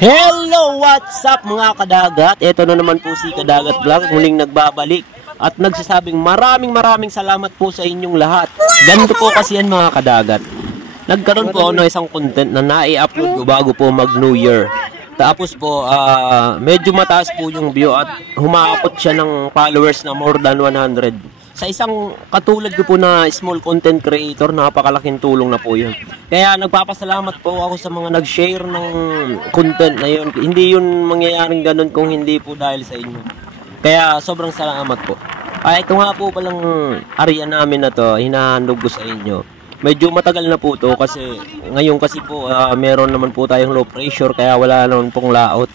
Hello, what's up mga kadagat? Ito na naman po si Kadagat Vlog, muling nagbabalik at nagsasabing maraming salamat po sa inyong lahat. Ganito po kasi yan mga kadagat. Nagkaroon po ako ng isang content na nai-upload ko bago po mag New Year. Tapos po, medyo mataas po yung view at humaabot siya ng followers na more than 100. Sa isang katulad ko po na small content creator, napakalaking tulong na po yun. Kaya nagpapasalamat po ako sa mga nag-share ng content na yun. Hindi yun mangyayaring ganun kung hindi po dahil sa inyo. Kaya sobrang salamat po. Ito nga po palang area namin na to, hinahandog ko sa inyo. Medyo matagal na po to kasi ngayon kasi po meron naman po tayong low pressure kaya wala naman pong laot.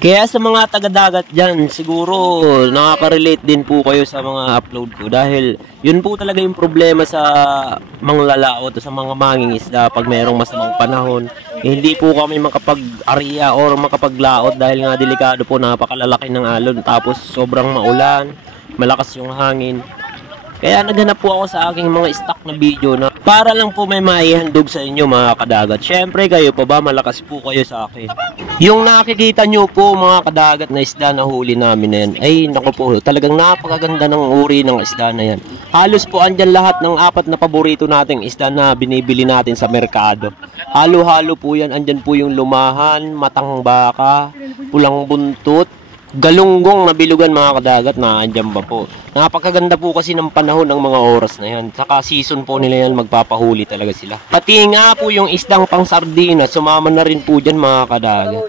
Kaya sa mga taga-dagat dyan, siguro nakaka-relate din po kayo sa mga upload ko dahil yun po talaga yung problema sa mga lalaot o sa mga mangingisda pag mayroong masamang panahon. Hindi po kami makapag-area or makapaglaot dahil nga delikado po, napakalalaki ng alon tapos sobrang maulan, malakas yung hangin. Kaya naghanap po ako sa aking mga stock na video na para lang po may maihandog sa inyo mga kadagat. Syempre kayo pa ba, malakas po kayo sa akin. Yung nakikita nyo po mga kadagat na isda na huli namin na yan, ay naku po, talagang napakaganda ng uri ng isda na yan. Halos po andyan lahat ng 4 na paborito nating isda na binibili natin sa merkado. Halo-halo po yan, andyan po yung lumahan, matang baka, pulang buntot, galunggong na bilugan mga kadagat na andyan ba po. Napakaganda po kasi ng panahon ng mga oras na yan. Saka season po nila yan, magpapahuli talaga sila. Pati nga po yung isdang pang sardina, sumama na rin po dyan mga kadagat.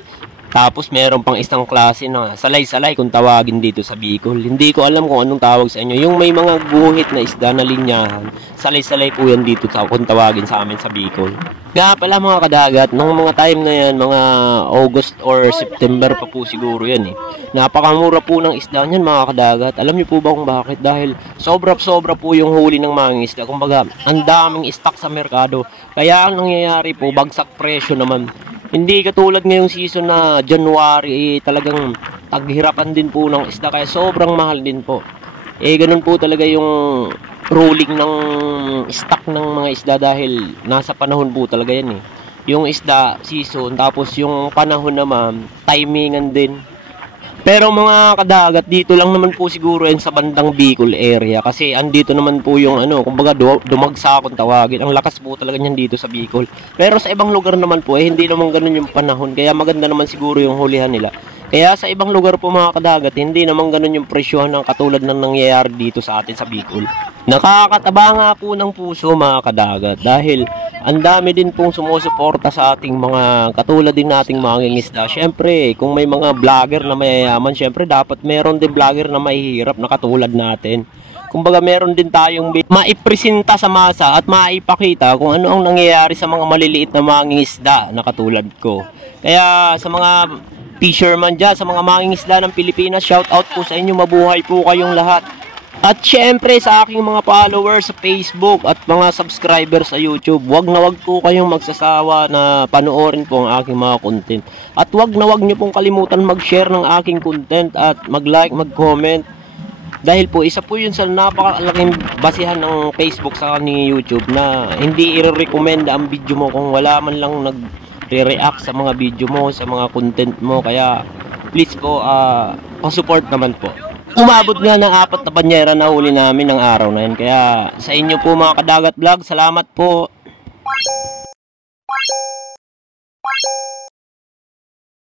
Tapos meron pang isang klase na salay-salay kung tawagin dito sa Bicol. Hindi ko alam kung anong tawag sa inyo. Yung may mga guhit na isda na linyahan, salay-salay po yan dito kung tawagin sa amin sa Bicol. Nga pala mga kadagat, nung mga time na yan, mga August or September pa po siguro yan eh. Napakamura po ng isda niyan mga kadagat. Alam niyo po ba kung bakit? Dahil sobra po yung huli ng mga isda. Kumbaga, ang daming stock sa merkado. Kaya ang nangyayari po, bagsak presyo naman. Hindi katulad ngayong season na January, talagang taghirapan din po ng isda kaya sobrang mahal din po. Ganun po talaga yung ruling ng stock ng mga isda dahil nasa panahon po talaga yan eh. Yung isda season tapos yung panahon naman timingan din. Pero mga kadagat, dito lang naman po siguro yan sa bandang Bicol area kasi andito naman po yung kumbaga dumagsa kung tawagin. Ang lakas po talaga niyan dito sa Bicol. Pero sa ibang lugar naman po hindi naman ganun yung panahon kaya maganda naman siguro yung hulihan nila. Kaya sa ibang lugar po mga kadagat, hindi naman ganun yung presyohan ng katulad ng nangyayari dito sa atin sa Bicol. Nakakataba nga po ng puso mga kadagat dahil ang dami din pong sumusuporta sa ating mga katulad din nating mangingisda. Syempre, kung may mga vlogger na mayayaman, syempre dapat meron din vlogger na mahihirap na katulad natin. Kumbaga meron din tayong maipresenta sa masa at maipakita kung ano ang nangyayari sa mga maliliit na mangingisda na katulad ko. Kaya sa mga fisherman dyan, sa mga mangingisda ng Pilipinas, shout out po sa inyo, mabuhay po kayong lahat. At syempre sa aking mga followers sa Facebook at mga subscribers sa YouTube, wag na wag po kayong magsasawa na panoorin po ang aking mga content. At wag na wag nyo pong kalimutan mag-share ng aking content at mag-like, mag-comment. Dahil po isa po yun sa napakalaking basihan ng Facebook sa ni YouTube na hindi i-recommend ang video mo kung wala man lang nag-react sa mga video mo, sa mga content mo. Kaya please po, pa-support naman po. Umabot nga ng 4 na banyera na huli namin ng araw na yun. Kaya sa inyo po mga Kadagat Vlog, salamat po.